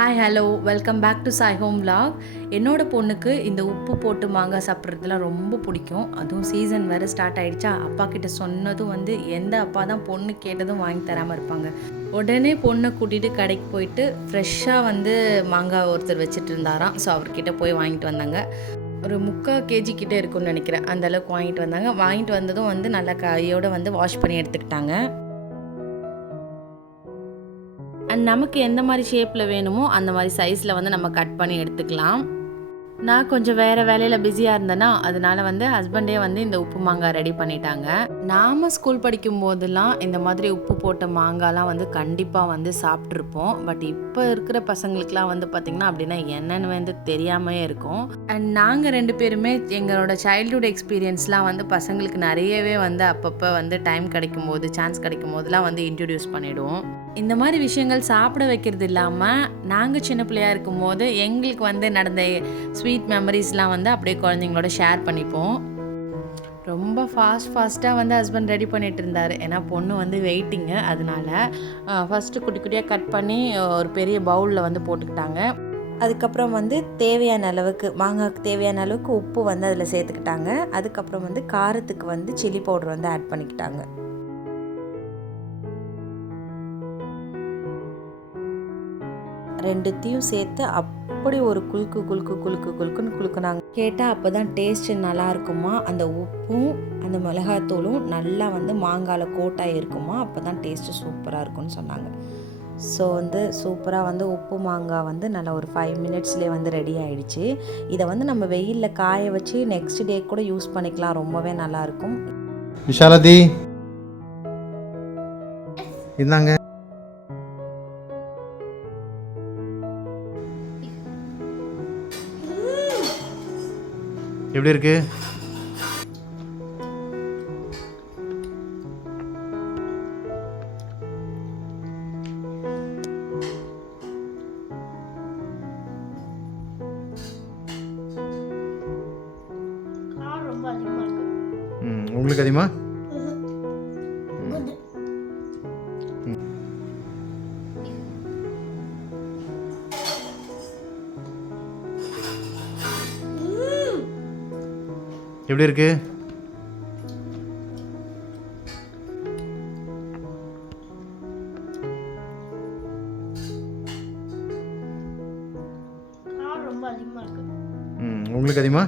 Hi hello welcome back to Sai home vlog. என்னோட பொண்ணுக்கு இந்த உப்பு போட்டு மாங்காய் சாப்பிட்றதுலாம் ரொம்ப பிடிக்கும். அதுவும் சீசன் வேறு ஸ்டார்ட் ஆகிடுச்சா, அப்பா கிட்ட சொன்னதும் வந்து எந்த அப்பா தான் பொண்ணு கேட்டதும் வாங்கி தராமல் இருப்பாங்க. உடனே பொண்ணை கூட்டிகிட்டு கடைக்கு போயிட்டு ஃப்ரெஷ்ஷாக வந்து மாங்காய் ஒருத்தர் வச்சுட்டு இருந்தாராம். ஸோ அவர்கிட்ட போய் வாங்கிட்டு வந்தாங்க. ஒரு 3/4 கேஜி கிட்டே இருக்குன்னு நினைக்கிறேன். அந்தளவுக்கு வாங்கிட்டு வந்தாங்க. வாங்கிட்டு வந்ததும் வந்து நல்லா கையோடு வந்து வாஷ் பண்ணி எடுத்துக்கிட்டாங்க. அண்ட் நமக்கு எந்த மாதிரி ஷேப்பில் வேணுமோ அந்த மாதிரி சைஸில் வந்து நம்ம கட் பண்ணி எடுத்துக்கலாம். நான் கொஞ்சம் வேறு வேலையில் பிஸியாக இருந்தேன்னா, அதனால வந்து ஹஸ்பண்டே வந்து இந்த உப்பு மாங்காய் ரெடி பண்ணிட்டாங்க. நாம் ஸ்கூல் படிக்கும் போதெல்லாம் இந்த மாதிரி உப்பு போட்ட மாங்காய்லாம் வந்து கண்டிப்பாக வந்து சாப்பிட்ருப்போம். பட் இப்போ இருக்கிற பசங்களுக்குலாம் வந்து பார்த்திங்கன்னா அப்படின்னா என்னென்னு வந்து தெரியாமே இருக்கும். அண்ட் நாங்கள் 2 பேருமே எங்களோட சைல்டுஹுட் எக்ஸ்பீரியன்ஸ்லாம் வந்து பசங்களுக்கு நிறையவே வந்து அப்பப்போ வந்து டைம் கிடைக்கும் போது, சான்ஸ் கிடைக்கும் போதெல்லாம் வந்து இன்ட்ரடியூஸ் பண்ணிவிடுவோம். இந்த மாதிரி விஷயங்கள் சாப்பிட வைக்கிறது இல்லாமல், நாங்கள் சின்ன பிள்ளையாக இருக்கும்போது எங்களுக்கு வந்து நடந்த ஸ்வீட் மெமரிஸ்லாம் வந்து அப்படியே குழந்தைங்களோட ஷேர் பண்ணிப்போம். ரொம்ப ஃபாஸ்ட்டாக வந்து ஹஸ்பண்ட் ரெடி பண்ணிகிட்டு இருந்தார். ஏன்னா பொண்ணு வந்து வெயிட்டிங்கு, அதனால ஃபஸ்ட்டு குட்டி குட்டியாக கட் பண்ணி ஒரு பெரிய பவுலில் வந்து போட்டுக்கிட்டாங்க. அதுக்கப்புறம் வந்து தேவையான அளவுக்கு மாங்காய்க்கு தேவையான அளவுக்கு உப்பு வந்து அதில் சேர்த்துக்கிட்டாங்க. அதுக்கப்புறம் வந்து காரத்துக்கு வந்து சில்லி பவுடர் வந்து ஆட் பண்ணிக்கிட்டாங்க. ரெண்டுத்தையும் சேர்த்து அப்படி ஒரு குலுக்குன்னு குலுக்குனாங்க. கேட்டால் அப்போ தான் டேஸ்ட்டு நல்லா இருக்குமா, அந்த உப்பும் அந்த மிளகாத்தூளும் நல்லா வந்து மாங்காயில் கோட்டாக இருக்குமா, அப்போ தான் டேஸ்ட்டு சூப்பராக இருக்கும்னு சொன்னாங்க. ஸோ வந்து சூப்பராக வந்து உப்பு மாங்காய் வந்து நல்லா ஒரு 5 மினிட்ஸ்லேயே வந்து ரெடி ஆகிடுச்சு. இதை வந்து நம்ம வெயிலில் காய வச்சு நெக்ஸ்ட் டே கூட யூஸ் பண்ணிக்கலாம். ரொம்பவே நல்லாயிருக்கும். விஷாலதி இந்தாங்க. எப்படி இருக்கு? உங்களுக்கு அதிகமா எப்படி இருக்கு? உங்களுக்கு அதிகமா